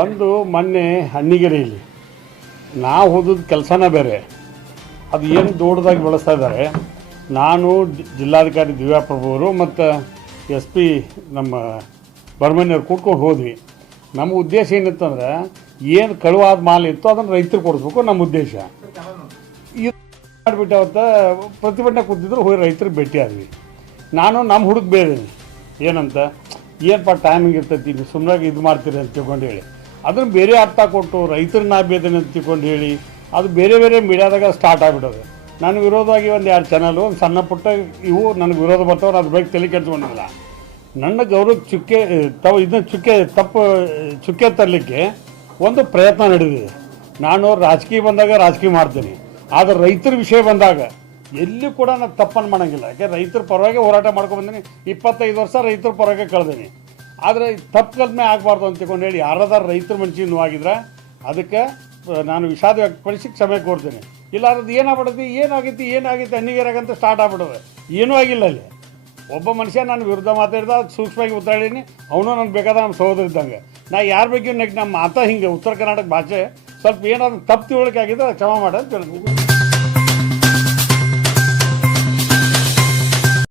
ಒಂದು ಮೊನ್ನೆ ಹಣ್ಣಿಗೆರೆಯಲ್ಲಿ ನಾವು ಹೋದದ ಕೆಲಸನ ಬೇರೆ. ಅದು ಏನು ದೊಡ್ಡದಾಗಿ ಬಳಸ್ತಾ ಇದ್ದಾರೆ. ನಾನು ಜಿಲ್ಲಾಧಿಕಾರಿ ದಿವ್ಯಾಪ್ರಭು ಅವರು ಮತ್ತು ಎಸ್ ಪಿ ನಮ್ಮ ಬರ್ಮನಿಯವ್ರು ಕೂತ್ಕೊಂಡು ಹೋದ್ವಿ. ನಮ್ಮ ಉದ್ದೇಶ ಏನಿತ್ತಂದ್ರೆ ಏನು ಕಳುವಾದ ಮಾಲ್ ಇತ್ತು ಅದನ್ನು ರೈತರು ಕೊಡಿಸ್ಬೇಕು ನಮ್ಮ ಉದ್ದೇಶ. ಇದು ಮಾಡಿಬಿಟ್ಟು ಅವತ್ತ ಪ್ರತಿಭಟನೆ ಕೂತಿದ್ರು ಹೋಗಿ ರೈತರು ಭೇಟಿ ಆದ್ವಿ. ನಾನು ನಮ್ಮ ಹುಡುಗ ಬೇರೆ ಏನಂತ ಏನಪ್ಪ ಟೈಮಿಂಗ್ ಇರ್ತೈತಿ, ನೀವು ಸುಮ್ಮನೆ ಇದು ಮಾಡ್ತೀರಿ ಅಂತ ತಿಳ್ಕೊಂಡು ಹೇಳಿ. ಅದನ್ನು ಬೇರೆ ಅರ್ಥ ಕೊಟ್ಟು ರೈತರನ್ನ ಬೇದನೆ ಅಂತ ತಿಳ್ಕೊಂಡು ಹೇಳಿ, ಅದು ಬೇರೆ ಬೇರೆ ಮೀಡಿಯಾದಾಗ ಸ್ಟಾರ್ಟ್ ಆಗಿಬಿಡೋದು. ನಾನು ವಿರೋಧವಾಗಿ ಒಂದು ಎರಡು ಚಾನಲ್ ಒಂದು ಸಣ್ಣ ಪುಟ್ಟ ಇವು ನನಗೆ ವಿರೋಧ ಬರ್ತಾವೆ ಅದ್ರ ಬಗ್ಗೆ ತಲೆ ಕೆಡ್ಸ್ಕೊಂಡಿಲ್ಲ. ನನ್ನ ಗೌರವ ಚುಕ್ಕೆ ತಾವು ಇದನ್ನ ಚುಕ್ಕೆ, ತಪ್ಪು, ಚುಕ್ಕೆ ತರಲಿಕ್ಕೆ ಒಂದು ಪ್ರಯತ್ನ ನಡೆದಿದೆ. ನಾನು ರಾಜಕೀಯ ಬಂದಾಗ ರಾಜಕೀಯ ಮಾಡ್ತೀನಿ. ಆದರೆ ರೈತರ ವಿಷಯ ಬಂದಾಗ ಎಲ್ಲಿ ಕೂಡ ನಾನು ತಪ್ಪನ್ನು ಮಾಡಂಗಿಲ್ಲ. ಯಾಕೆ? ರೈತರ ಪರವಾಗಿ ಹೋರಾಟ ಮಾಡ್ಕೊಂಡು ಬಂದೀನಿ. ಇಪ್ಪತ್ತೈದು ವರ್ಷ ರೈತರ ಪರವಾಗಿ ಕಳೆದೀನಿ. ಆದರೆ ತಪ್ಪು ಕಲ್ಪನೆ ಆಗಬಾರ್ದು ಅಂತ ತಿಳ್ಕೊಂಡು ಹೇಳಿ ಯಾರಾದ್ರೂ ರೈತರ ಮನುಷ್ಯ ನೋವಾಗಿದ್ರೆ ಅದಕ್ಕೆ ನಾನು ವಿಷಾದ ವ್ಯಕ್ತಪಡಿಸಿ ಕ್ಷಮೆ ಕೊಡ್ತೇನೆ ಇಲ್ಲ ಅದ್ರದ್ದು ಏನಾಗ್ಬಿಡುತ್ತೆ, ಏನಾಗೈತಿ ಏನಾಗೈತಿ ಅನ್ನಿಗೇರಾಗಂತ ಸ್ಟಾರ್ಟ್ ಆಗ್ಬಿಡೋದು. ಏನೂ ಆಗಿಲ್ಲ ಅಲ್ಲಿ. ಒಬ್ಬ ಮನುಷ್ಯ ನನ್ನ ವಿರುದ್ಧ ಮಾತಾಡಿದ ಸೂಕ್ಷ್ಮವಾಗಿ ಉತ್ತಾಡೀನಿ ಅವನು ನನಗೆ ಬೇಕಾದ ನಮ್ಮ ಸಹೋದರ ಇದ್ದಂಗೆ. ನಾ ಯಾರ ಬಗ್ಗೆ ನೆಗ್ ನಮ್ಮ ಮಾತಾ ಹಿಂಗೆ ಉತ್ತರ ಕರ್ನಾಟಕ ಭಾಷೆ ಸ್ವಲ್ಪ ಏನಾದರೂ ತಪ್ಪು ತಿಳುವಳಿಕೆ ಆಗಿದ್ರೆ ಕ್ಷಮ ಮಾಡಿ ಅಂತ ಹೇಳ್ತೀನಿ